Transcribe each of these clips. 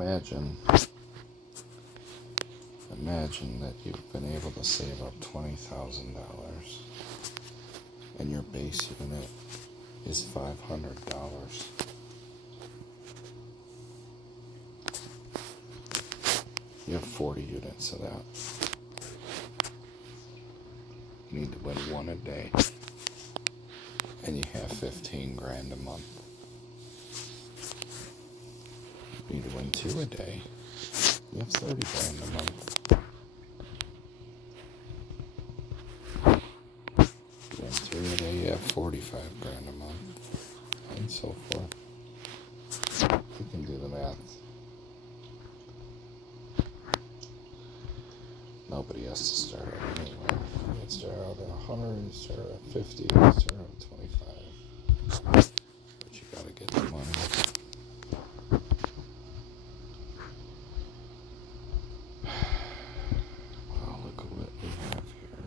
imagine that you've been able to save up $20,000 and your base unit is $500. You have 40 units of that. You need to win one a day, and you have 15 grand a month. You need to win two a day. You have 30 grand a month. You win three a day, you have 45 grand a month, and so forth. You can do the math. Nobody has to start out anywhere. You can start out at 100, you start out at 50, you start out at 25. But you gotta get the money. Well, look at what we have here.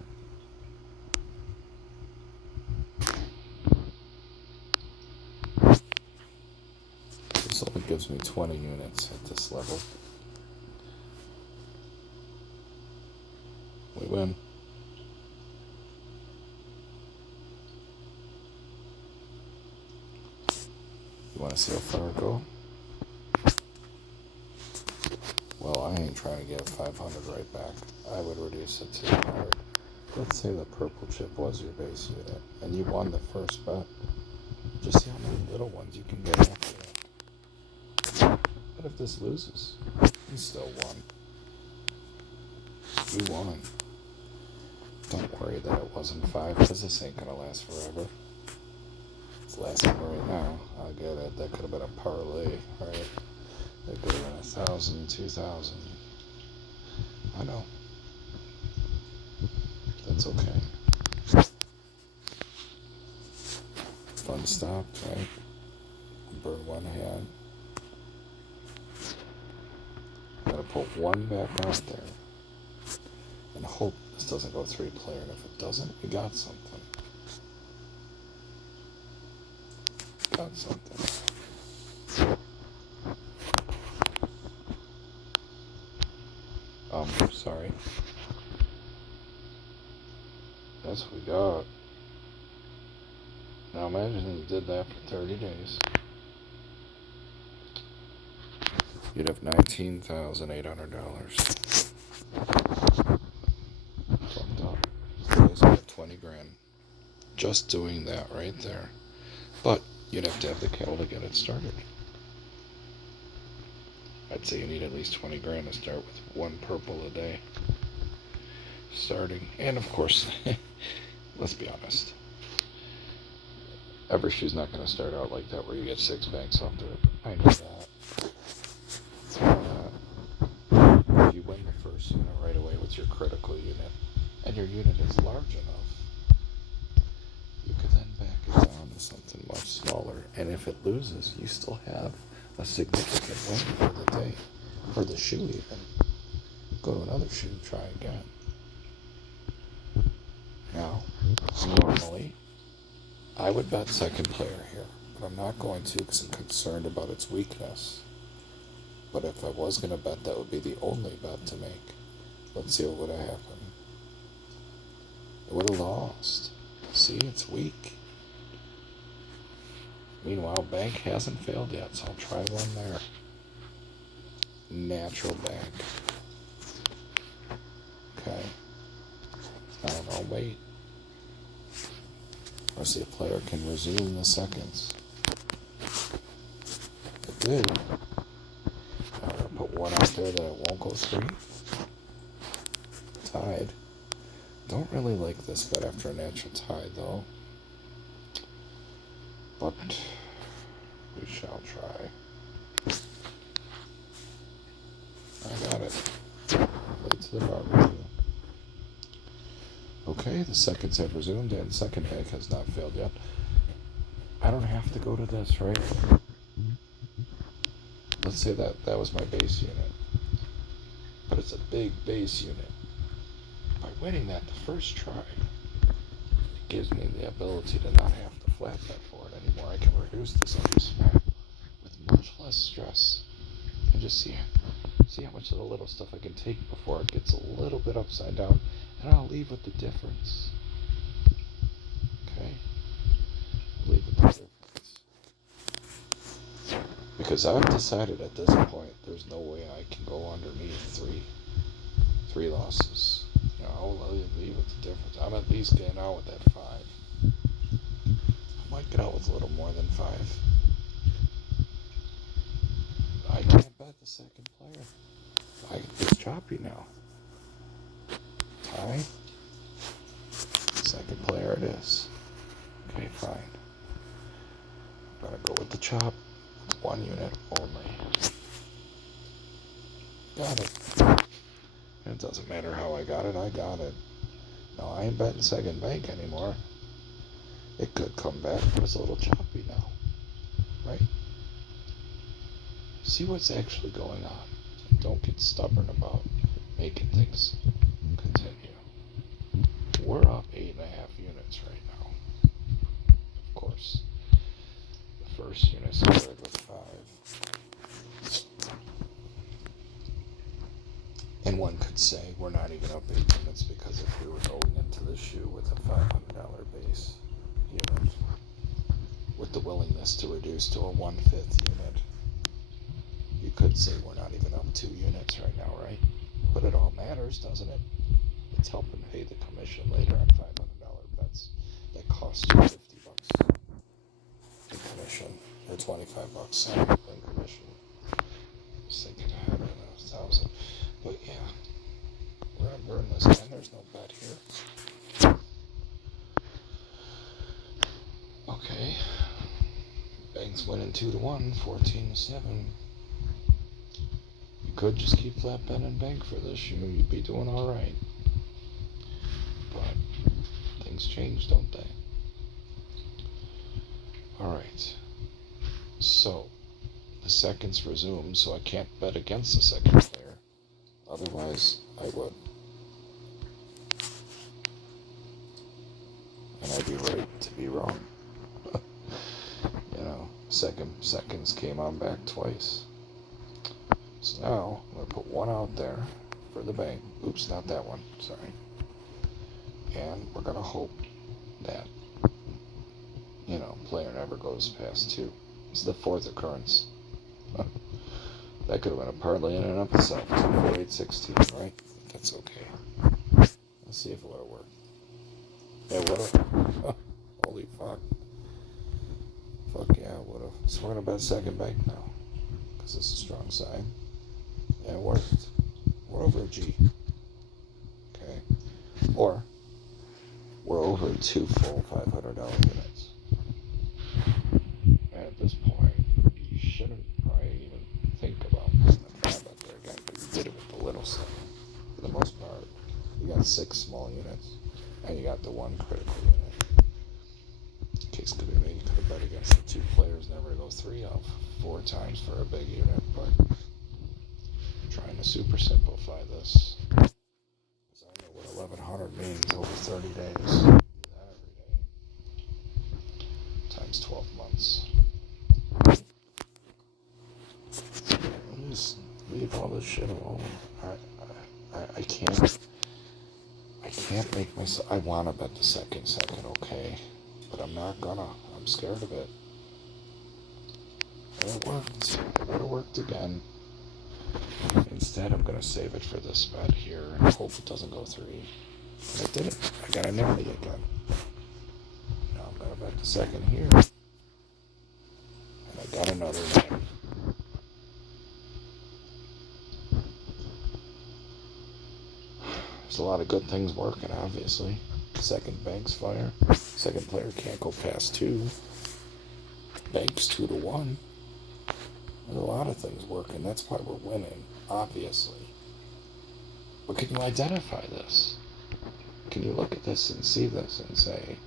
This only gives me 20 units at this level. We win. You want to see how far I go? Well, I ain't trying to get 500 right back. I would reduce it to 100. Let's say the purple chip was your base unit, and you won the first bet. Just see how many little ones you can get after that. What if this loses? You still won. You won. Don't worry that it wasn't 5, because this ain't gonna last forever. It's lasting right now. I get it. That could have been a parlay, right? That could have been 1,000, 2,000. I know. That's okay. Fun stopped, right? Burn one hand. Gotta put one back out there and hope this doesn't go 3-player, and if it doesn't, you got something. Got something. Sorry. That's what we got. Now imagine you did that for 30 days. You'd have $19,800. Fucked up. Today's got 20 grand. Just doing that right there. But you'd have to have the capital to get it started. I'd say you need at least 20 grand to start with one purple a day. Starting. And of course, let's be honest. Every shoe's not going to start out like that where you get 6 banks off to it. I know that. If you win the first unit right away with your critical unit, and your unit is large enough, you could then back it down to something much smaller. And if it loses, you still have a significant win for the day, for the shoe even. Go to another shoe, try again. Now, normally, I would bet second player here, but I'm not going to because I'm concerned about its weakness. But if I was going to bet, that would be the only bet to make. Let's see what would have happened. It would have lost. See, it's weak. Meanwhile, bank hasn't failed yet, so I'll try one there. Natural bank. Okay. Now I'll wait. Or see if player can resume the seconds. It did. Now I'm going to put one out there that it won't go 3. Tied. Don't really like this bet after a natural tie, though. But we shall try. I got it. Late to the barbecue. Okay, the seconds have resumed and second bank has not failed yet. I don't have to go to this, right? Let's say that was my base unit. But it's a big base unit. By winning that the first try, it gives me the ability to not have to flat bet for it anymore. I can reduce this up to small with much less stress and just just see how much of the little stuff I can take before it gets a little bit upside down, and I'll leave with the difference. Okay? Leave with the difference. Because I've decided at this point there's no way I can go underneath three losses. You know, I'll leave with the difference. I'm at least getting out with that 5. I might get out with a little more than 5. I can't bet the second player. It's choppy now. Tie. Second player it is. Okay, fine. I'm gonna go with the chop. 1 unit only. Got it. It doesn't matter how I got it. No, I ain't betting second bank anymore. It could come back, but it's a little choppy now. Right? See what's actually going on. And don't get stubborn about making things continue. We're up 8.5 units right now. Of course. The first unit started with 5. And one could say we're not even up 8 units because if we were going into the shoe with a $500 base unit, with the willingness to reduce to a 1/5 unit, you could say we're not even up 2 units right now, right? But it all matters, doesn't it? It's helping pay the commission later on $500 bets that cost you $50 in commission, or $25 in commission. I was thinking I had 1,000, but yeah, we're gonna burn this, and there's no bet here. Okay, bank's winning 2-1, 14-7. You could just keep flat bet and bank for this. You'd be doing all right. But things change, don't they? All right. So the seconds resume, so I can't bet against the second player. Otherwise, I would. And I'd be right to be wrong. You know, seconds came on back twice. So now I'm going to put one out there for the bank. Oops, not that one. Sorry. And we're going to hope that, you know, player never goes past 2. It's the 4th occurrence. That could have been a parlay in and of itself. 2, 4, 8, 16, right? That's okay. Let's see if it would have worked. It would have. Holy fuck. Fuck yeah, it would have. So we're going to bet second bank now. Because it's a strong side. And it worked. We're over a G. Okay. Or we're over 2 full $500 units. And at this point, you shouldn't probably even think about putting a 5 out there again, because you did it with the little stuff. For the most part, you got 6 small units, and you got the 1 critical unit. Case could be made, you could have bet against the 2 players, never go 3 out 4 times for a big unit, but I'm trying to super simplify this. Because I know what 1100 means over 30 days. Do that every day. Times 12 months. Just leave all this shit alone. I can't make myself. I want to bet the second, okay, but I'm not gonna. I'm scared of it. And it worked. It would have worked again. Instead, I'm gonna save it for this bet here and hope it doesn't go 3. And it didn't. I got a nifty again. Now I'm gonna bet the second here, and I got another 9. There's a lot of good things working, obviously. Second bank's fire. Second player can't go past 2. Bank's 2-1. There's a lot of things working. That's why we're winning, obviously. But can you identify this? Can you look at this and see this and say,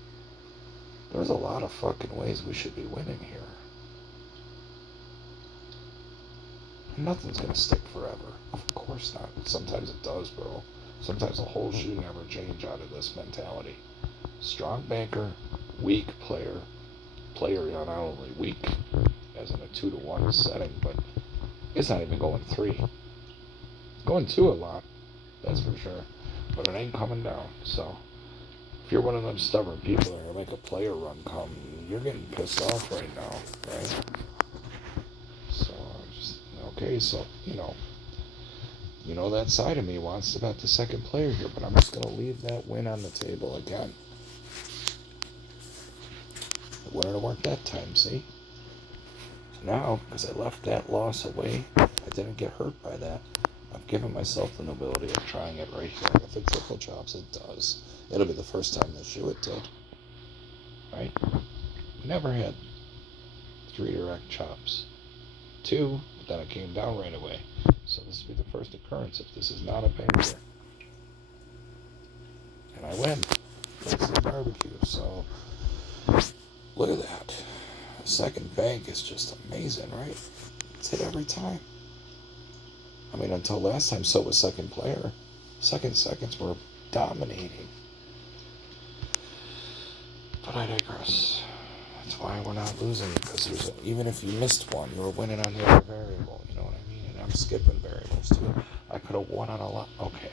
there's a lot of fucking ways we should be winning here. Nothing's gonna stick forever. Of course not. Sometimes it does, bro. Sometimes the whole shoe never change out of this mentality. Strong banker, weak player not only weak as in a 2-1 setting, but It's not even going 3. It's going 2 a lot, that's for sure. But it ain't coming down. So if you're one of them stubborn people that are gonna make a player run come, you're getting pissed off right now, right? So just okay, so you know that side of me wants to bet the second player here, but I'm just gonna leave that win on the table again. It wouldn't have worked that time, see? Now, because I left that loss away, I didn't get hurt by that. I've given myself the nobility of trying it right here. If it triple chops, it does. It'll be the first time this year it did. Right? Never had 3 direct chops. 2, but then it came down right away. So this will be the first occurrence if this is not a banker. And I win. That's the barbecue. So look at that. The second bank is just amazing, right? It's hit every time. I mean, until last time, so was second player. Second seconds were dominating. But I digress. That's why we're not losing, because even if you missed one, you were winning on the other variable. You know what I mean? And I'm skipping variables too. I could have won on a lot. Okay.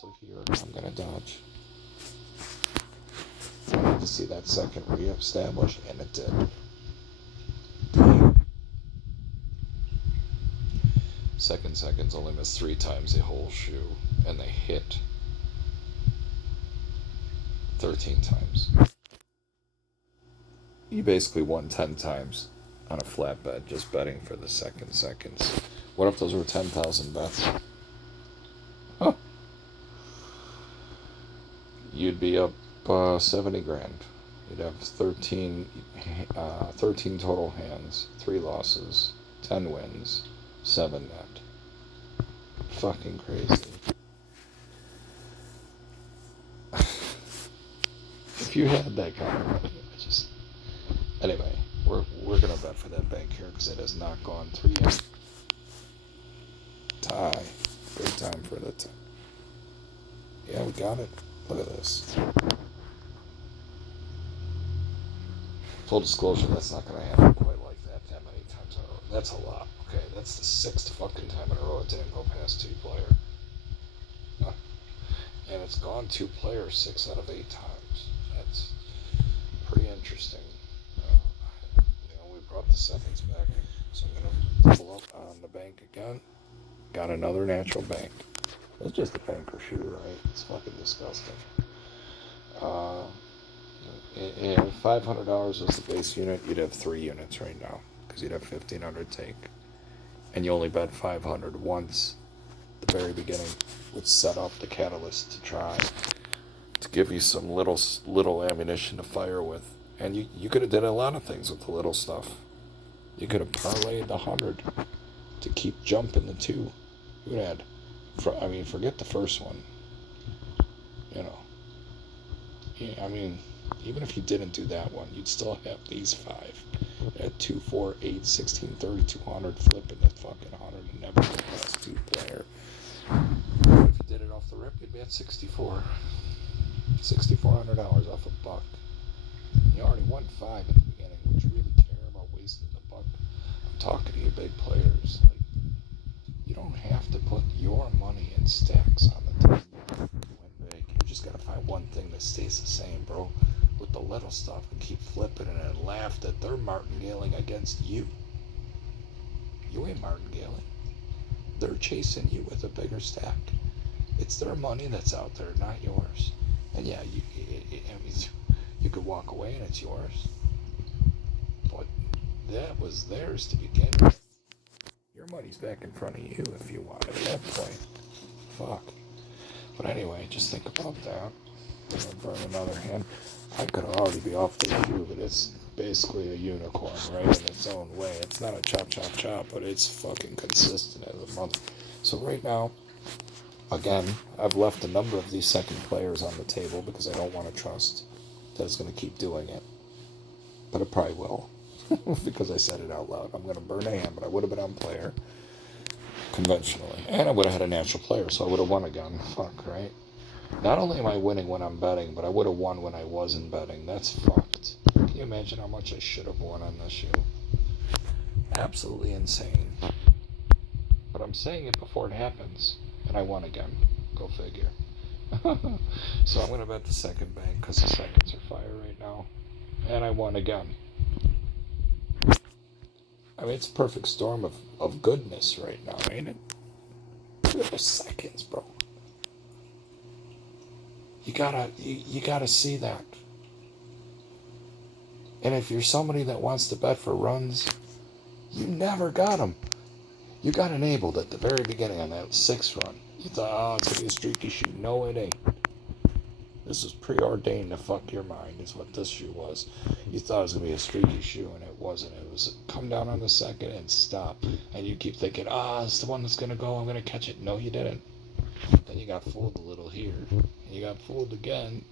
So here I'm gonna dodge. I need to see that second re-establish, and it did. Second seconds only missed 3 times the whole shoe, and they hit 13 times. You basically won 10 times on a flat bet just betting for the second seconds. What if those were 10,000 bets? Huh. You'd be up 70 grand. You'd have 13 total hands, 3 losses, 10 wins, 7 net. Fucking crazy. If you had that kind of money, anyway, we're gonna bet for that bank here because it has not gone 3 yet. Tie. Great time for the tie. Yeah, we got it. Look at this. Full disclosure, that's not gonna happen quite like that many times in a row. That's a lot. Okay, that's the 6th fucking time in a row it didn't go past 2 player. And it's gone 2 players 6 out of 8 times. That's pretty interesting. We brought the seconds back, so I'm gonna pull up on the bank again. Got another natural bank. It's just a banker shoe, right? It's fucking disgusting. If $500 was the base unit, you'd have 3 units right now, because you'd have 1,500 take, and you only bet 500 once. The very beginning, which set up the catalyst to try to give you some little ammunition to fire with. And you could have did a lot of things with the little stuff. You could have parlayed the 100 to keep jumping the 2. You would have had, forget the first one. Even if you didn't do that one, you'd still have these 5. At 2, 4, 8, 16, 30, 200, flipping the fucking 100 and never go past 2 player. If you did it off the rip, you'd be at 64. $6,400 off a buck. You already won 5 at the beginning. Would you really care about wasting the buck? I'm talking to you big players. Like, you don't have to put your money in stacks on the table to win big. You just gotta find one thing that stays the same, bro. With the little stuff and keep flipping it and laugh that they're martingaling against you. You ain't martingaling. They're chasing you with a bigger stack. It's their money that's out there, not yours. And yeah, you could walk away and it's yours. But that was theirs to begin with. Your money's back in front of you if you want it at that point. Fuck. But anyway, just think about that. I'm gonna burn another hand. I could already be off the shoe, but it's basically a unicorn, right, in its own way. It's not a chop, but it's fucking consistent as a mother. So right now, again, I've left a number of these second players on the table because I don't want to trust that it's going to keep doing it. But it probably will, because I said it out loud. I'm going to burn a hand, but I would have been on player, conventionally. And I would have had a natural player, so I would have won again. Fuck, right? Not only am I winning when I'm betting, but I would have won when I wasn't betting. That's fucked. Can you imagine how much I should have won on this shoe? absolutely insane. But I'm saying it before it happens, and I won again. Go figure. So I'm going to bet the second bank because the seconds are fire right now. And I won again. I mean, it's a perfect storm of goodness right now, ain't it? Look at those seconds, bro. You gotta see that. And if you're somebody that wants to bet for runs, you never got them. You got enabled at the very beginning on that sixth run. You thought, oh, it's gonna be a streaky shoe. No, it ain't. This was preordained to fuck your mind, is what this shoe was. You thought it was going to be a streaky shoe, and it wasn't. It was come down on the second and stop. And you keep thinking, it's the one that's going to go. I'm going to catch it. No, you didn't. Then you got fooled a little here. And you got fooled again.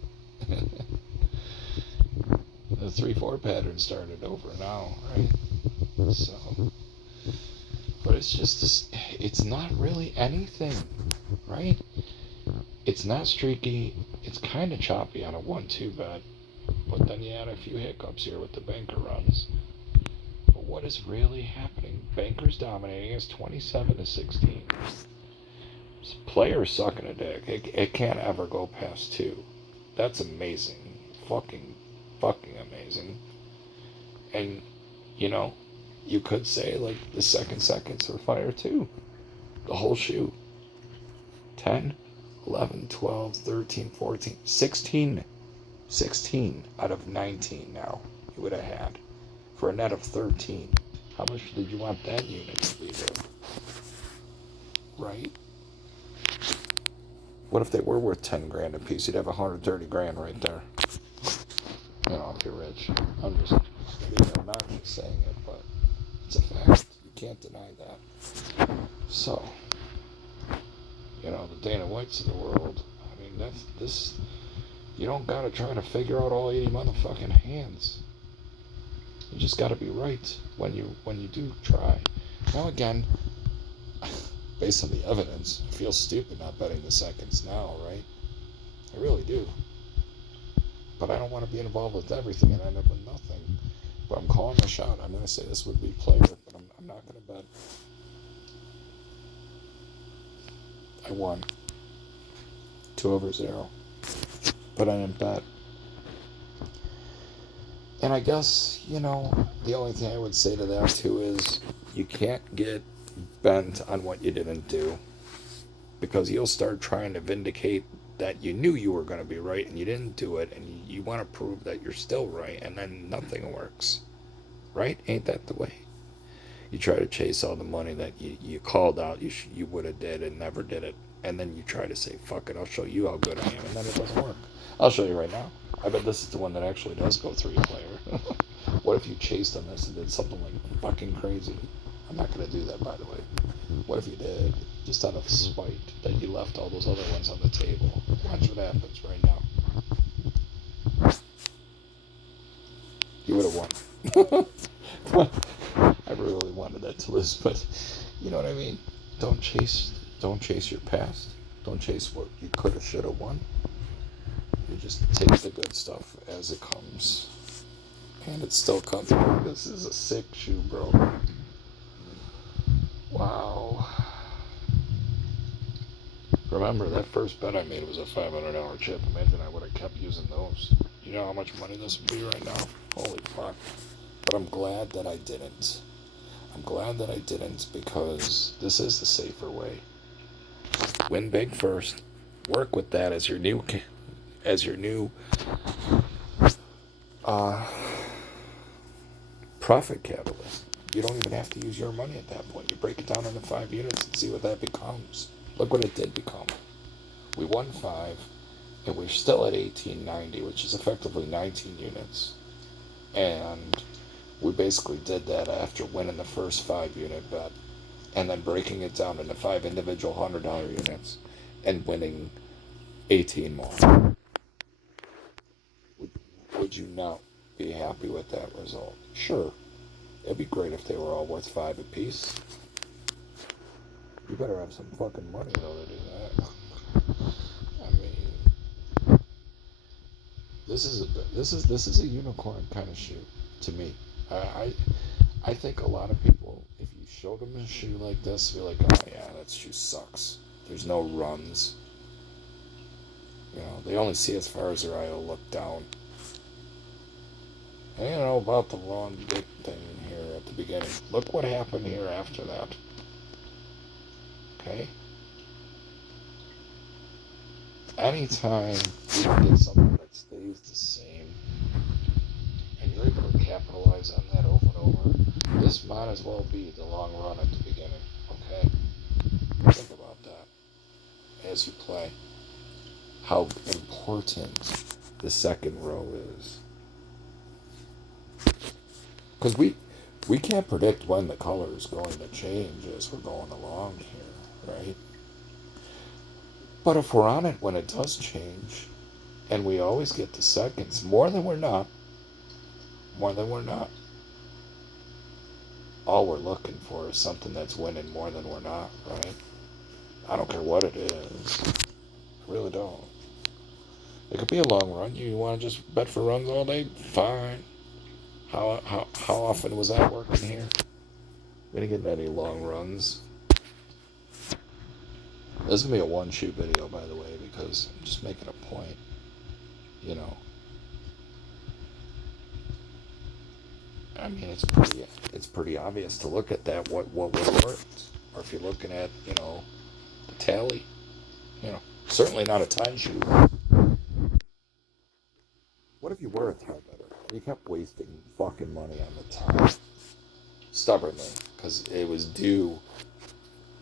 The 3-4 pattern started over now, right? So, but it's just this, it's not really anything, right? It's not streaky. It's kind of choppy on a 1-2 bet, but then you add a few hiccups here with the banker runs. But what is really happening? Bankers dominating us 27-16. Players sucking a dick. It can't ever go past 2. That's amazing. Fucking amazing. And, you could say, like, the seconds are fire too. The whole shoe. 10, 11, 12, 13, 14, 16 out of 19 now you would have had for a net of 13. How much did you want that unit to be there? Right? What if they were worth 10 grand a piece? You'd have 130 grand right there. If you're rich. I'm just not just saying it, but it's a fact. You can't deny that. So, the Dana Whites of the world. I mean, this. You don't gotta try to figure out all 80 motherfucking hands. You just gotta be right when you do try. Now again, based on the evidence, I feel stupid not betting the seconds now, right? I really do. But I don't want to be involved with everything and end up with nothing. But I'm calling my shot. I'm gonna say this would be player, but I'm not gonna bet. I won 2/0, but I didn't bet. And I guess, the only thing I would say to that too is you can't get bent on what you didn't do, because you'll start trying to vindicate that you knew you were going to be right and you didn't do it, and you want to prove that you're still right, and then nothing works. Right? Ain't that the way? You try to chase all the money that you called out you would have did and never did it, and then you try to say, fuck it, I'll show you how good I am, and then it doesn't work. I'll show you right now. I bet this is the one that actually does go through your player. What if you chased on this and did something like fucking crazy? I'm not going to do that, by the way. What if you did, just out of spite, that you left all those other ones on the table? Watch what happens right now. You would have won. I really wanted that to lose, but you know what I mean? Don't chase your past. Don't chase what you could have, should have won. You just take the good stuff as it comes. And it's still coming. This is a sick shoe, bro. Wow. Remember, that first bet I made was a $500 chip. Imagine I would have kept using those. You know how much money this would be right now? Holy fuck. But I'm glad that I didn't. I'm glad that I didn't, because this is the safer way. Win big first. Work with that as your new profit catalyst. You don't even have to use your money at that point. You break it down into 5 units and see what that becomes. Look what it did become. We won 5, and we're still at 1890, which is effectively 19 units. And we basically did that after winning the first 5 unit bet, and then breaking it down into 5 individual $100 units, and winning 18 more. Would you not be happy with that result? Sure. It'd be great if they were all worth 5 apiece. You better have some fucking money though to do that. I mean, this is a unicorn kind of shoe to me. I think a lot of people showed them a shoe like this, be like, oh yeah, that shoe sucks. There's no runs. You know, they only see as far as their eye will look down. And you know about the long dick thing here at the beginning. Look what happened here after that. Okay? Anytime you can get something that stays the same, and you're able to capitalize on that over and over, this might as well be the long run at the beginning. Okay? Think about that as you play. How important the second row is. Because we can't predict when the color is going to change as we're going along here, right? But if we're on it when it does change, and we always get the seconds, more than we're not, all we're looking for is something that's winning more than we're not, right? I don't care what it is. I really don't. It could be a long run. You want to just bet for runs all day? Fine. How often was that working here? We didn't get any long runs. This is going to be a one-shoot video, by the way, because I'm just making a point. You know. I mean, it's pretty obvious to look at that, what would have worked. Or if you're looking at, you know, the tally. You know, certainly not a time shoot. What if you were a time better? You kept wasting fucking money on the time. Stubbornly. Because it was due.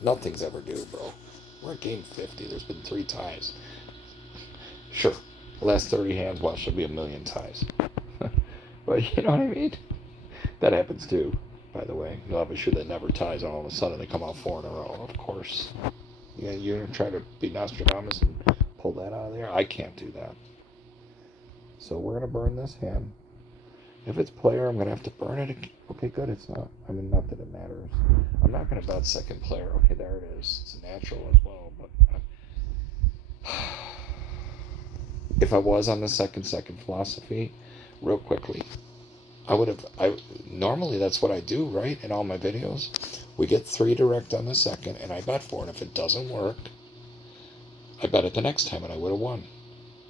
Nothing's ever due, bro. We're at game 50. There's been 3 ties. Sure. The last 30 hands, well, should be 1,000,000 ties. But you know what I mean? That happens too, by the way. You'll have a shoe that never ties, and all of a sudden they come out 4 in a row. Of course. You're going to try to be Nostradamus and pull that out of there? I can't do that. So we're going to burn this hand. If it's player, I'm going to have to burn it. Okay, good, it's not. I mean, not that it matters. I'm not going to bet second player. Okay, there it is. It's a natural as well. But if I was on the second philosophy, real quickly, normally that's what I do, right? In all my videos. We get 3 direct on the second, and I bet for it. If it doesn't work, I bet it the next time, and I would have won.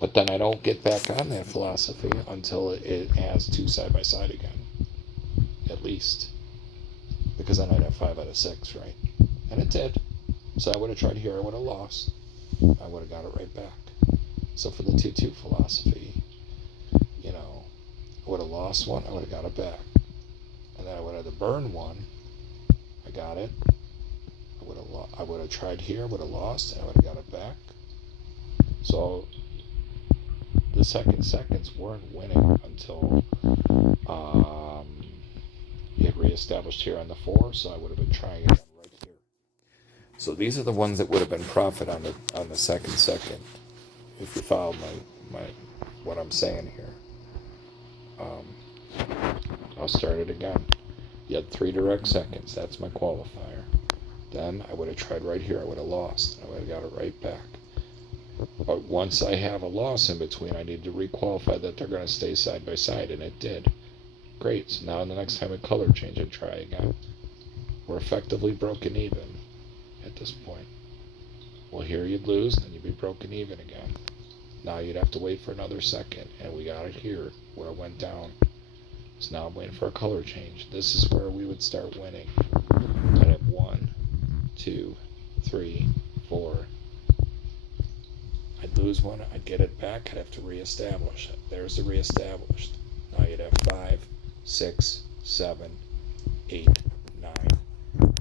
But then I don't get back on that philosophy until it has 2 side by side again. At least. Because then I'd have 5 out of 6, right? And it did. So I would have tried here, I would have lost. I would have got it right back. So for the 2-2 philosophy, you know, I would have lost one, I would have got it back. And then I would have burned one. I got it. I would have tried here, would have lost, and I would have got it back. So the seconds weren't winning until it reestablished here on the 4, so I would have been trying again right here. So these are the ones that would have been profit on the second. If you follow my what I'm saying here. I'll start it again. You had 3 direct seconds. That's my qualifier. Then I would have tried right here. I would have lost. I would have got it right back. But once I have a loss in between, I need to requalify that they're going to stay side by side, and it did. Great. So now the next time a color change, I try again. We're effectively broken even at this point. Well, here you'd lose, then you'd be broken even again. Now you'd have to wait for another second, and we got it here where it went down. So now I'm waiting for a color change. This is where we would start winning. I'd have 1, 2, 3, 4. I'd lose one, I'd get it back, I'd have to reestablish it. There's the reestablished. Now you'd have 5, 6, 7, 8, 9.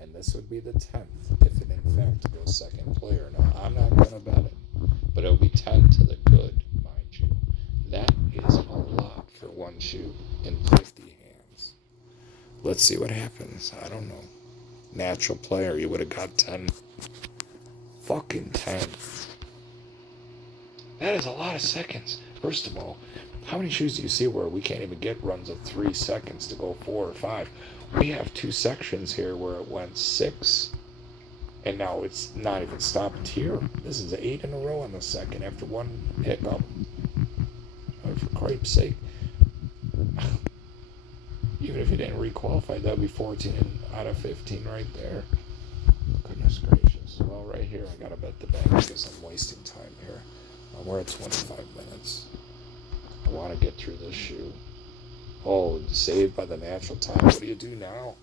And this would be the 10th if it in fact goes second player. Now I'm not going to bet it, but it'll be 10 to the good, mind you. That is a lot for one shoe in 50 hands. Let's see what happens. I don't know. Natural player, you would have got 10. Fucking 10. That is a lot of seconds. First of all, how many shoes do you see where we can't even get runs of 3 seconds to go 4 or 5? We have 2 sections here where it went 6, and now it's not even stopped here. This is 8 in a row on the second after one hiccup. For Christ's sake. Even if you didn't requalify, that would be 14 out of 15 right there. Goodness gracious. Well, right here, I gotta bet the bank because I'm wasting time here. We're at 25 minutes. I want to get through this shoe. Oh, saved by the natural tie. What do you do now?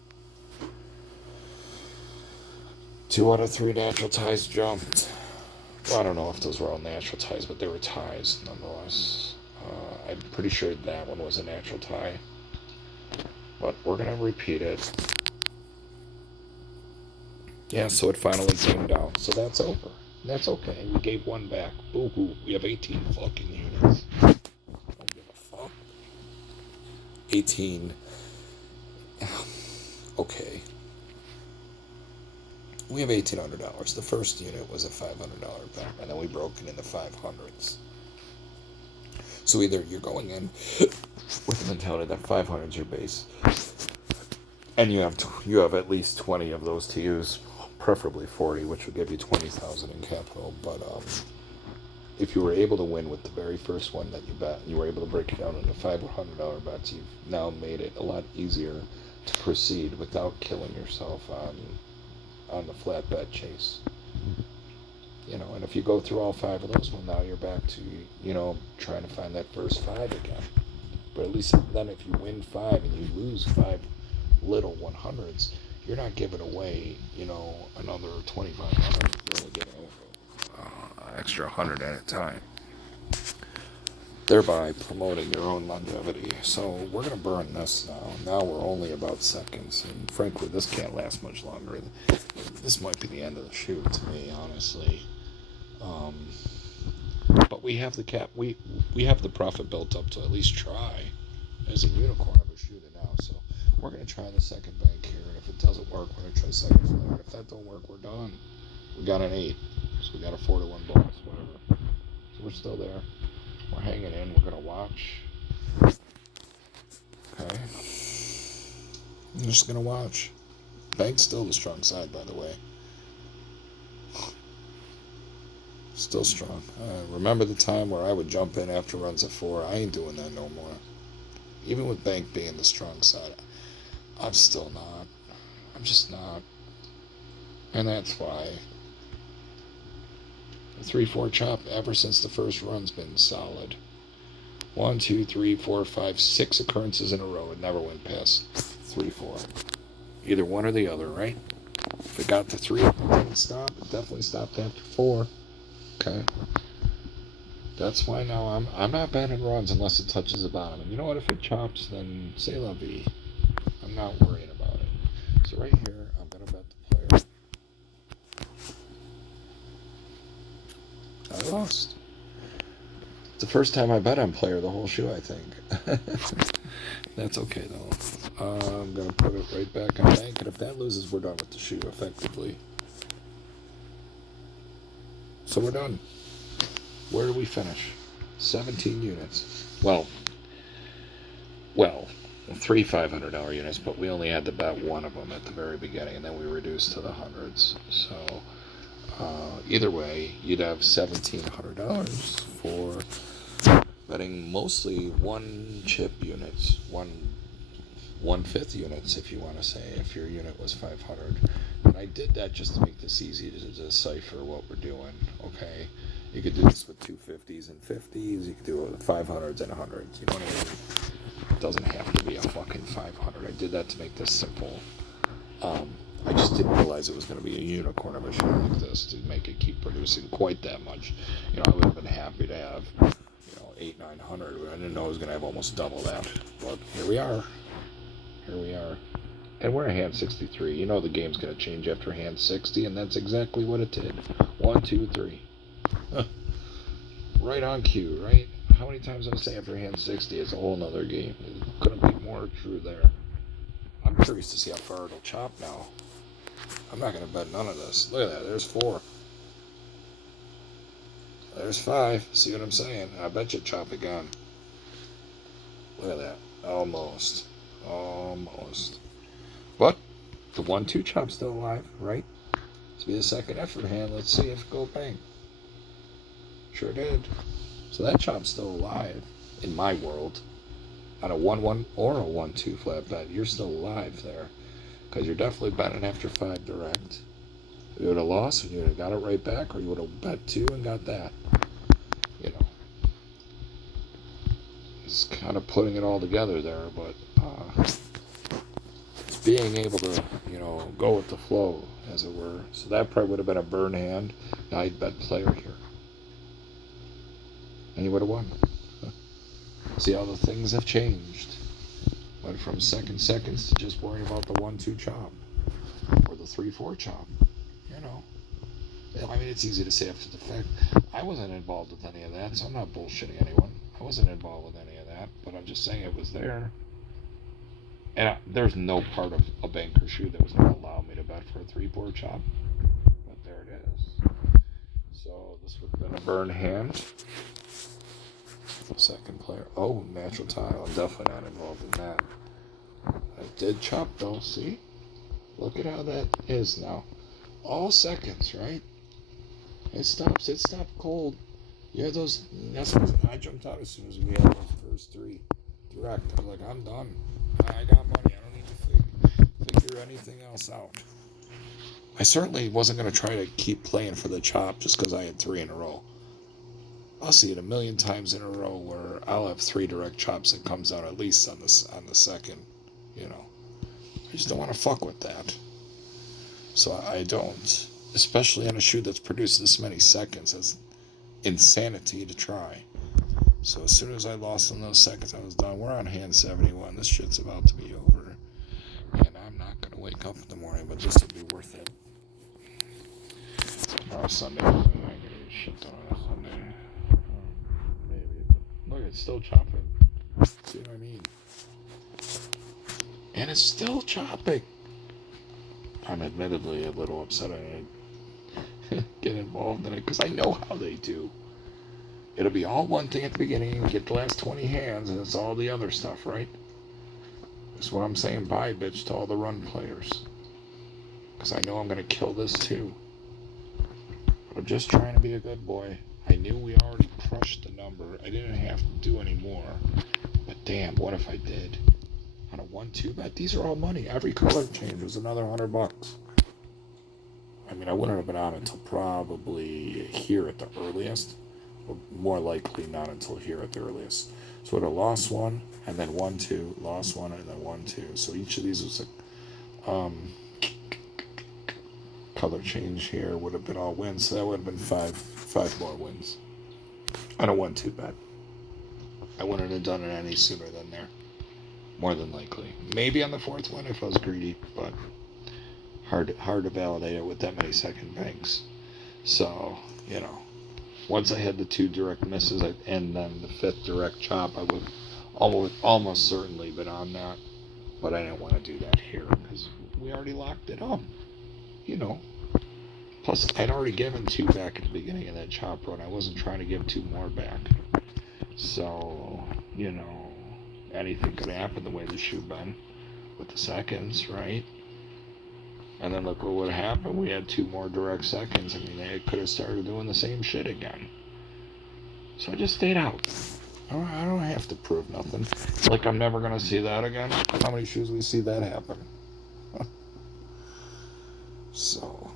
2 out of 3 natural ties jumped. Well, I don't know if those were all natural ties, but they were ties nonetheless. I'm pretty sure that one was a natural tie. But we're going to repeat it. Yeah, so it finally came down. So that's over. That's okay. We gave one back. Boo-hoo. We have 18 fucking units. Don't give a fuck. 18. Okay. We have $1,800. The first unit was a $500 bet, and then we broke it into 500s. So either you're going in with the mentality that 500 is your base, and you have at least 20 of those to use, preferably 40, which would give you 20,000 in capital. But if you were able to win with the very first one that you bet, you were able to break it down into $500 bets, you've now made it a lot easier to proceed without killing yourself on the flat bet chase. And if you go through all 5 of those, well, now you're back to, trying to find that first 5 again. But at least then if you win 5 and you lose 5 little 100s, you're not giving away, another 2,500. You're only giving over extra 100 at a time, thereby promoting your own longevity. So we're going to burn this now. Now we're only about seconds, and frankly, this can't last much longer. This might be the end of the shoot to me, honestly. But we have the cap. We have the profit built up to at least try as a unicorn of a shooter now. So we're going to try the second bank here, and if it doesn't work, we're going to try second flare. And if that don't work, we're done. We got an 8, so we got a 4-1 bonus, whatever. So we're still there. We're hanging in. We're going to watch. Okay. I'm just going to watch. Bank's still the strong side, by the way. Still strong. Remember the time where I would jump in after runs of 4? I ain't doing that no more. Even with Bank being the strong side, I'm still not. I'm just not. And that's why the 3-4 chop ever since the first run's been solid. 1, 2, 3, 4, 5, 6 occurrences in a row. It never went past 3-4. Either one or the other, right? If it got to 3, it didn't stop. It definitely stopped after 4. Okay. That's why now I'm not betting runs unless it touches the bottom. And you know what? If it chops, then c'est la vie. I'm not worrying about it. So right here, I'm going to bet the player. I lost. It's the first time I bet on player the whole shoe, I think. That's okay, though. I'm going to put it right back on bank. And if that loses, we're done with the shoe, effectively. So we're done. Where do we finish? 17 units. Well, 3 $500 units, but we only had to bet one of them at the very beginning, and then we reduced to the hundreds. So either way, you'd have $1,700 for betting mostly 1 chip units, 1/5 units, if you want to say, if your unit was 500. And I did that just to make this easy to decipher what we're doing, okay? You could do this with 250s and 50s. You could do it with 500s and 100s. You know what I mean? It doesn't have to be a fucking 500. I did that to make this simple. I just didn't realize it was going to be a unicorn of a show like this to make it keep producing quite that much. I would have been happy to have, 800, 900. I didn't know it was going to have almost double that. But here we are. And we're at hand 63. The game's going to change after hand 60, and that's exactly what it did. 1, 2, 3. Right on cue, right? How many times did I say after hand 60? It's a whole nother game. It couldn't be more true there. I'm curious to see how far it'll chop now. I'm not going to bet none of this. Look at that. There's 4. There's 5. See what I'm saying? I bet you chop again. Look at that. Almost. But the 1-2 chop's still alive, right? This will be the second effort hand. Let's see if it goes bang. Sure did. So that chop's still alive in my world. on a 1-1 or a 1-2 flat bet, you're still alive there. Because you're definitely betting after 5 direct. You would have lost and you would have got it right back, or you would have bet 2 and got that. You know, it's kind of putting it all together there, but it's being able to, go with the flow, as it were. So that probably would have been a burn hand. Now I'd bet player here. And he would have won. See how the things have changed. Went from seconds to just worrying about the 1-2 chop. Or the 3-4 chop. I mean, it's easy to say after the fact. I wasn't involved with any of that, so I'm not bullshitting anyone. I wasn't involved with any of that, but I'm just saying it was there. And there's no part of a banker shoe that was going to allow me to bet for a 3-4 chop. But there it is. So this would have been a burn hand. Second player. Oh, natural tile. I'm definitely not involved in that. I did chop though, see? Look at how that is now. All seconds, right? It stops. It stopped cold. Yeah, that's what I jumped out as soon as we had those first 3 direct. I was like, I'm done. I got money. I don't need to figure anything else out. I certainly wasn't going to try to keep playing for the chop just because I had 3 in a row. I'll see it a million times in a row where I'll have 3 direct chops that comes out at least on the second. I just don't want to fuck with that. So I don't. Especially on a shoe that's produced this many seconds. That's insanity to try. So as soon as I lost on those seconds, I was done. We're on hand 71. This shit's about to be over. And I'm not going to wake up in the morning, but this will be worth it. Tomorrow's Sunday. I'm going to get shit done on Sunday. Maybe. Look, it's still chopping. See what I mean? And it's still chopping. I'm admittedly a little upset I didn't get involved in it because I know how they do. It'll be all one thing at the beginning and get the last 20 hands and it's all the other stuff, right? That's what I'm saying, bye bitch, to all the run players. Because I know I'm going to kill this too. But I'm just trying to be a good boy. I knew we already crushed the number. I didn't have to do any more. But damn, what if I did? On a 1-2 bet, these are all money. Every color change was another $100. I mean, I wouldn't have been on until probably here at the earliest, but more likely not until here at the earliest. So I'd have lost 1, and then 1-2, lost 1, and then 1-2. So each of these was a color change here would have been all wins. So that would have been five more wins on a 1-2 bet. I wouldn't have done it any sooner than there. More than likely. Maybe on the 4th one if I was greedy, but hard to validate it with that many second banks. So, once I had the 2 direct misses and then the 5th direct chop, I would almost certainly been on that. But I didn't want to do that here because we already locked it up. Plus, I'd already given 2 back at the beginning of that chop run. I wasn't trying to give 2 more back. So, anything could happen the way the shoe been with the seconds, right? And then look what would have happened. We had 2 more direct seconds. I mean, they could have started doing the same shit again. So I just stayed out. I don't have to prove nothing. Like I'm never going to see that again. How many shoes we see that happen? So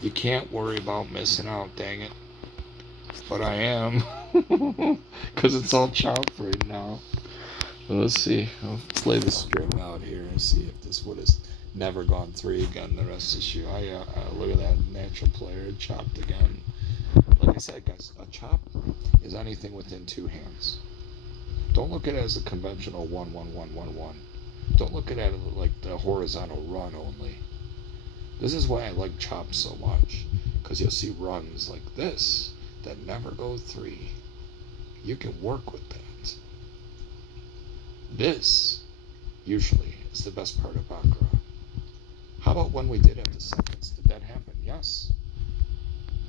you can't worry about missing out, dang it. But I am. Because it's all chop right now. Well, let's see. I'll play the string out here and see if this would have never gone 3 again the rest of the shoe. Look at that natural player chopped again. Like I said, guys, a chop is anything within 2 hands. Don't look at it as a conventional 1-1-1-1-1. Don't look at it like the horizontal run only. This is why I like chops so much. Because you'll see runs like this that never go 3. You can work with that. This, usually, is the best part of Baccarat. How about when we did have the seconds? Did that happen? Yes.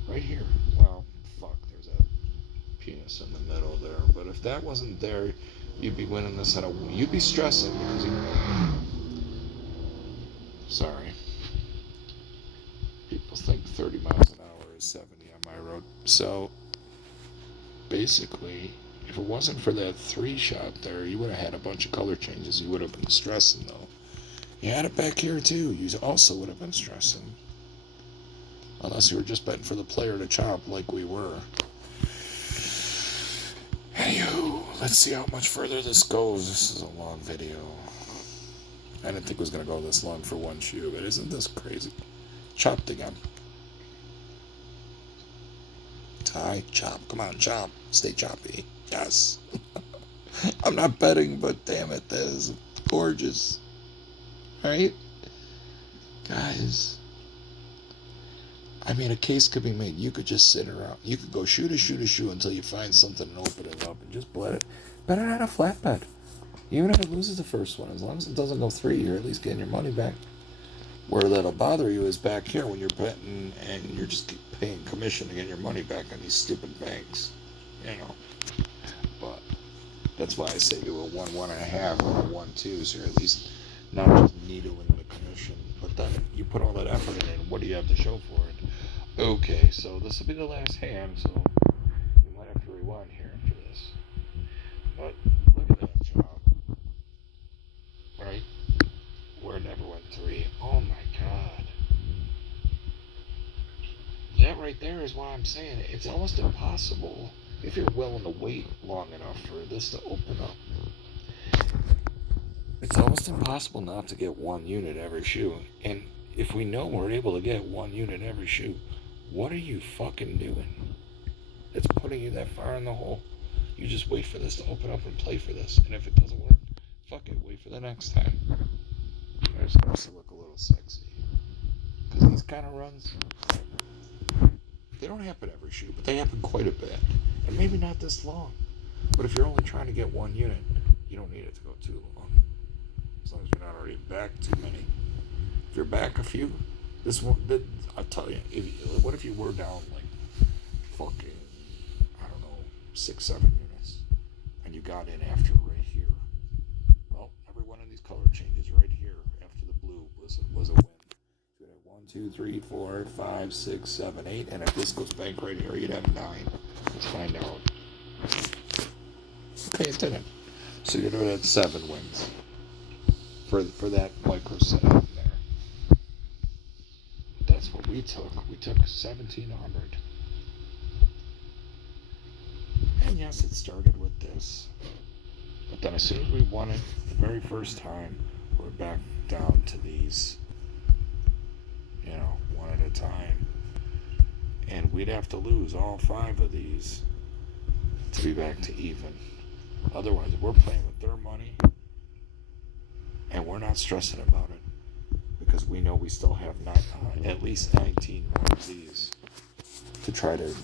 Right here. Well, fuck, there's that penis in the middle there. But if that wasn't there, you'd be winning this you'd be stressing because Sorry. People think 30 miles an hour is 70 on my road. So, basically, If it wasn't for that 3 shot there, you would have had a bunch of color changes. You would have been stressing, though. You had it back here, too. You also would have been stressing. Unless you were just betting for the player to chop like we were. Anywho, let's see how much further this goes. This is a long video. I didn't think it was going to go this long for one shoe, but isn't this crazy? Chopped again. Tie, chop. Come on, chop. Stay choppy. Yes. I'm not betting, but damn it, that is gorgeous. Right? Guys. I mean, a case could be made. You could just sit around. You could go shoe to shoe to shoe until you find something and open it up and just bet it. Bet it on a flat bet. Even if it loses the first one, as long as it doesn't go 3, you're at least getting your money back. Where that'll bother you is back here when you're betting and you're just paying commission to get your money back on these stupid banks. You know. But that's why I say do a 1, 1.5 or a 1, 2, so you're at least not just needling the commission. But then you put all that effort in it, and what do you have to show for it? Okay, so this will be the last hand, so you might have to rewind here after this. But look at that chop. Right? Where it never went 3. Oh my god. That right there is why I'm saying it's almost impossible if you're willing to wait long enough for this to open up. It's almost impossible not to get 1 unit every shoe. And if we know we're able to get 1 unit every shoe, what are you fucking doing? It's putting you that far in the hole. You just wait for this to open up and play for this. And if it doesn't work, fuck it, wait for the next time. It starts to look a little sexy. Because these kind of runs, they don't happen every shoe, but they happen quite a bit. And maybe not this long. But if you're only trying to get 1 unit, you don't need it to go too long. As long as you're not already back too many. If you're back a few, this one, I'll tell you, what if you were down like fucking, I don't know, 6, 7 units, and you got in after right here? Well, every one of these color changes right here after the blue was a win. You had 1, 2, 3, 4, 5, 6, 7, 8, and if this goes bank right here, you'd have 9. Let's find out. Okay, it didn't. So you're doing at 7 wins for that micro setup there. That's what we took. We took 1,700. And yes, it started with this. But then as soon as we won it the very first time, we're back down to these, you know, 1 at a time. And we'd have to lose all 5 of these to be back to even. Otherwise, we're playing with their money, and we're not stressing about it because we know we still have at least 19 more of these to try to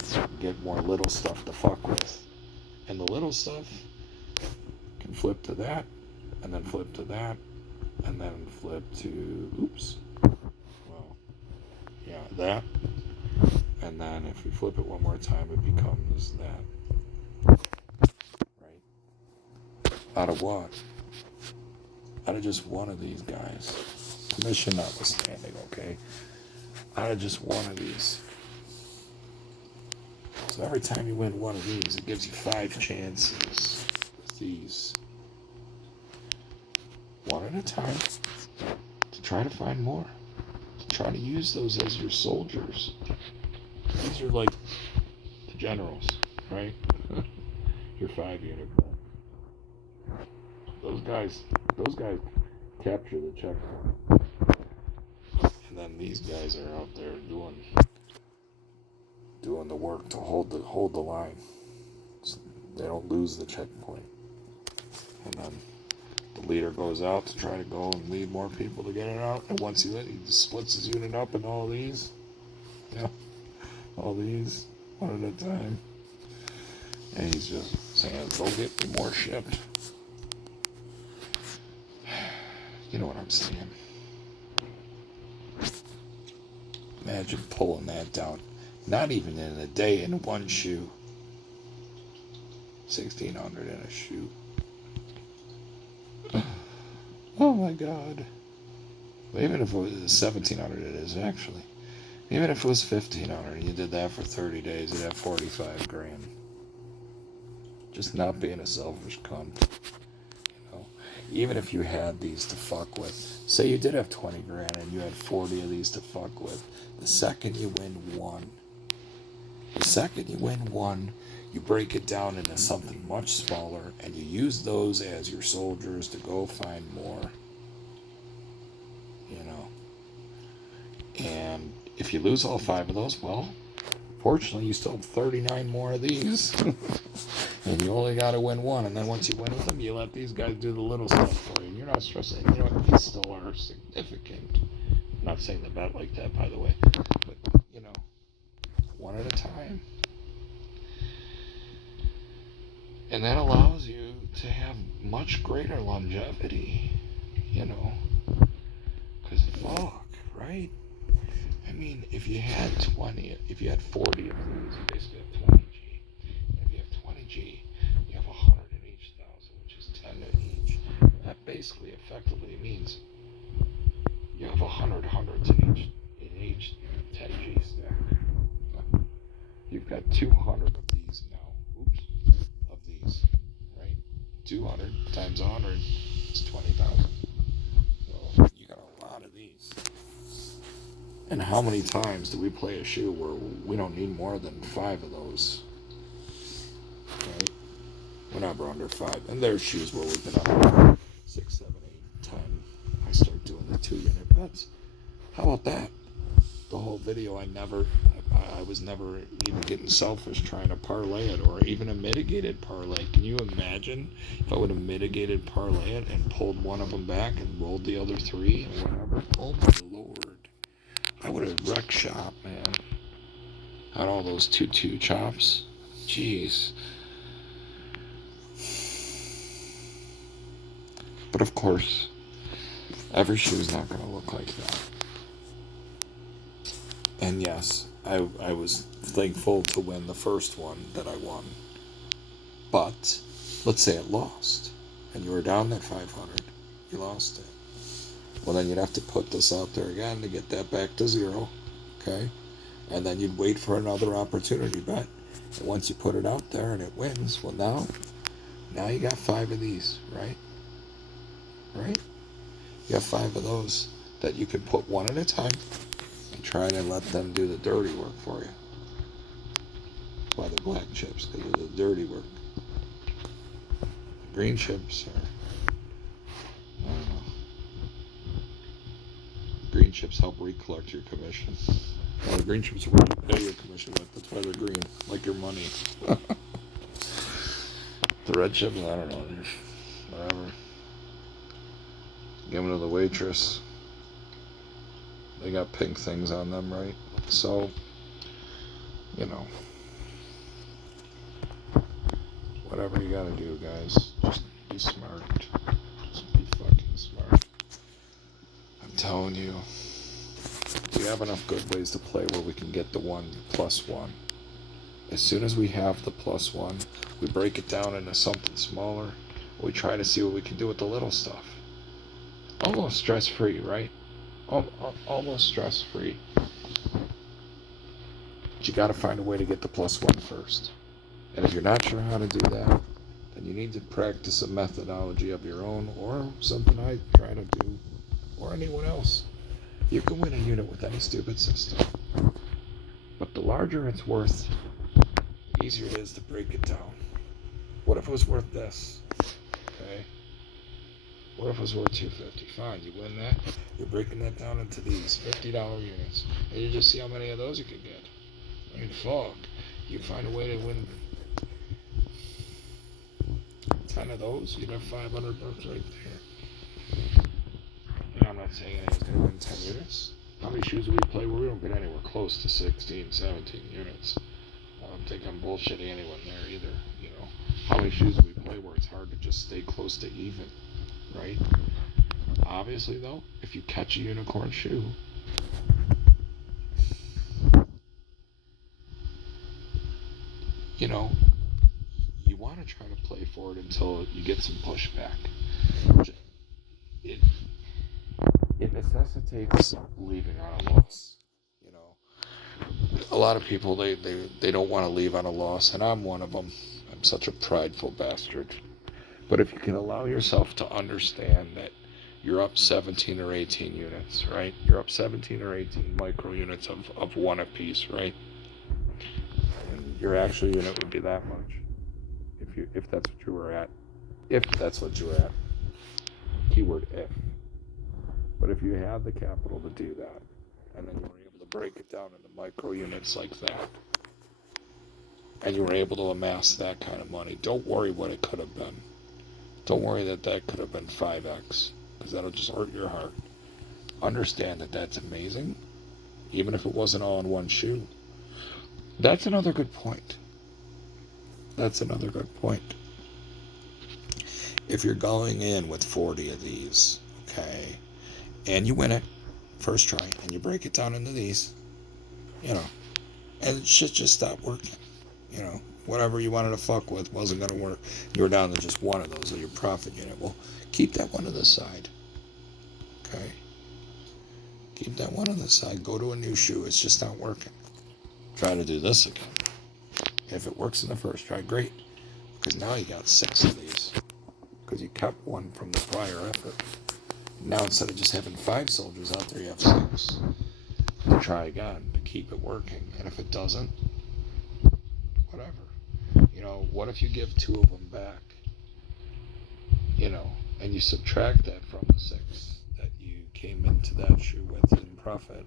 get more little stuff to fuck with. And the little stuff can flip to that, and then flip to that, and then flip to, oops, well, yeah, that. And then if we flip it one more time, it becomes that. Right? Out of what? Out of just one of these guys. Commission notwithstanding, okay? Out of just one of these. So every time you win one of these, it gives you 5 chances with these. 1 at a time. To try to find more. To try to use those as your soldiers. These are like the generals, right? Your 5 unit. Those guys capture the checkpoint. And then these guys are out there doing the work to hold the line. So they don't lose the checkpoint. And then the leader goes out to try to go and lead more people to get it out. And once he splits his unit up in all these. Yeah. All these, 1 at a time. And he's just saying, go get me more shit. You know what I'm saying. Imagine pulling that down. Not even in a day in 1 shoe. 1,600 in a shoe. Oh my god. Well, even if it was 1,700 it is actually. Even if it was 1,500 and you did that for 30 days, you'd have 45 grand. Just not being a selfish cunt. Even if you had these to fuck with, say you did have 20 grand and you had 40 of these to fuck with, the second you win one, you break it down into something much smaller and you use those as your soldiers to go find more. And if you lose all 5 of those, well, fortunately you still have 39 more of these. And you only got to win one, and then once you win with them, you let these guys do the little stuff for you, and you're not stressing. These still are significant. I'm not saying the bet like that, by the way, but one at a time, and that allows you to have much greater longevity. Because fuck, right? I mean, if you had 40 of these, you basically have 20 G. If you have 20 G, you have 100 in each thousand, which is 10 in each. That basically effectively means you have 100 hundreds in each 10 G stack. You've got 200 of these now. Of these, right? 200 times 100 is 20,000. So you got a lot of these. And how many times do we play a shoe where we don't need more than 5 of those? Right? We're never under 5. And there's shoes where we've been under 6, 7, 8, 10. I start doing the 2-unit bets. How about that? The whole video, I was never even getting selfish trying to parlay it, or even a mitigated parlay. Can you imagine if I would have mitigated parlay it and pulled one of them back and rolled the other 3 or whatever? Oh my lord. I would have wrecked shop, man. Had all those 2-2 chops. Jeez. But of course, every shoe is not going to look like that. And yes, I was thankful to win the first one that I won. But let's say it lost, and you were down that 500. You lost it. Well, then you'd have to put this out there again to get that back to 0, okay? And then you'd wait for another opportunity bet. And once you put it out there and it wins, well, now you got 5 of these, right? Right? You got 5 of those that you can put one at a time and try to let them do the dirty work for you. Why the black chips? Because of the dirty work. The green chips are, I don't know. Green chips help recollect your commission. Well, the green chips are what you pay your commission with. That's why they're green, like your money. The red chips, I don't know. Whatever. Give them to the waitress. They got pink things on them, right? So, whatever you gotta do, guys. Just be smart. Just be fucking smart. I'm telling you. We have enough good ways to play where we can get the 1+1. As soon as we have the +1, we break it down into something smaller. We try to see what we can do with the little stuff. Almost stress-free, right? Almost stress-free. But you gotta find a way to get the +1 first. And if you're not sure how to do that, then you need to practice a methodology of your own, or something I try to do, or anyone else. You can win a unit with any stupid system. But the larger it's worth, the easier it is to break it down. What if it was worth this? Okay? What if it was worth $250? Fine, you win that. You're breaking that down into these $50 units. And you just see how many of those you can get. I mean, fuck. You find a way to win 10 of those, you'd have $500 right there. And I'm not saying anyone's going to win 10 units. How many shoes do we play where we don't get anywhere close to 16, 17 units? I don't think I'm bullshitting anyone there either, How many shoes do we play where it's hard to just stay close to even, right? Obviously, though, if you catch a unicorn shoe, you want to try to play for it until you get some pushback. It necessitates leaving on a loss. A lot of people, they don't want to leave on a loss, and I'm one of them. I'm such a prideful bastard. But if you can allow yourself to understand that you're up 17 or 18 units, right? You're up 17 or 18 micro units of one apiece, right? And your actual unit would be that much if that's what you were at. If that's what you were at. Keyword if. But if you had the capital to do that, and then you were able to break it down into micro units like that, and you were able to amass that kind of money, don't worry what it could have been. Don't worry that that could have been 5x, because that'll just hurt your heart. Understand that that's amazing, even if it wasn't all in one shoe. That's another good point. That's another good point. If you're going in with 40 of these, okay, and you win it first try, and you break it down into these, you know, and shit just stopped working. You know, whatever you wanted to fuck with wasn't going to work. You were down to just one of those of your profit unit. Well, keep that one to the side. Okay? Keep that one on the side. Go to a new shoe. It's just not working. Try to do this again. If it works in the first try, great. Because now you got 6 of these. Because you kept one from the prior effort. Now instead of just having 5 soldiers out there, you have 6. To try again, to keep it working. And if it doesn't, whatever. You know, what if you give 2 of them back? You know, and you subtract that from the 6 that you came into that shoe with in profit.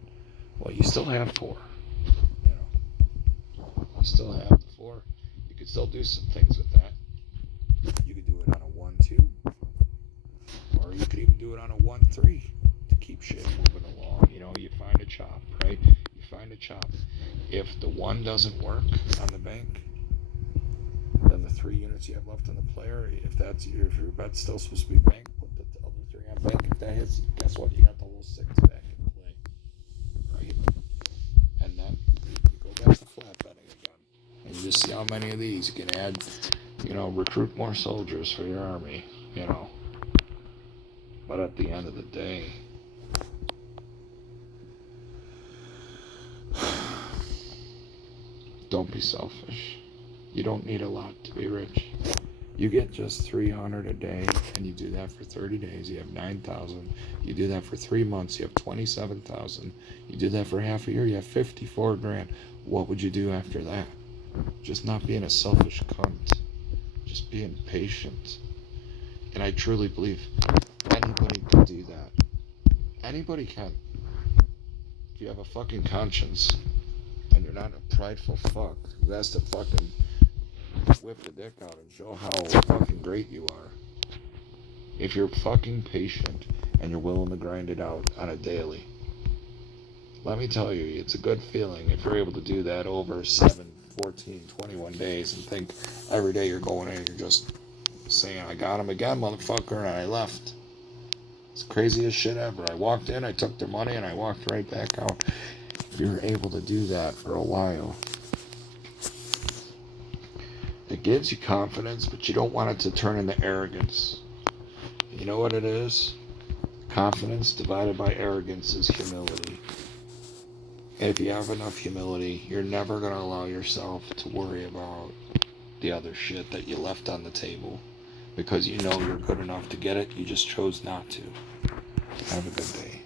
Well, you still have 4. You know, you still have the 4. You could still do some things with that. You could do it on a 1-2, or you could even do it on a 1-3 to keep shit moving along. You know, you find a chop, right? You find a chop. If the 1 doesn't work on the bank, then the 3 units you have left on the player, if your bet's still supposed to be bank, put the other 3 on bank. If that hits, guess what? You got the whole 6 back in play, right? And then you go back to flat betting again, and you just see how many of these you can add. You know, recruit more soldiers for your army. You know, but at the end of the day, don't be selfish. You don't need a lot to be rich. You get just 300 a day, and you do that for 30 days, you have 9,000. You do that for 3 months, you have 27,000. You do that for half a year, you have 54 grand. What would you do after that? Just not being a selfish cunt. Just being patient. And I truly believe anybody can do that. Anybody can. If you have a fucking conscience, and you're not a prideful fuck who has to fucking whip the dick out and show how fucking great you are. If you're fucking patient and you're willing to grind it out on a daily, let me tell you, it's a good feeling if you're able to do that over 7, 14, 21 days and think every day you're going in and you're just saying, I got him again, motherfucker, and I left. It's the craziest shit ever. I walked in, I took their money, and I walked right back out. If you're able to do that for a while, it gives you confidence, but you don't want it to turn into arrogance. You know what it is? Confidence divided by arrogance is humility. And if you have enough humility, you're never going to allow yourself to worry about the other shit that you left on the table. Because you know you're good enough to get it, you just chose not to. Have a good day.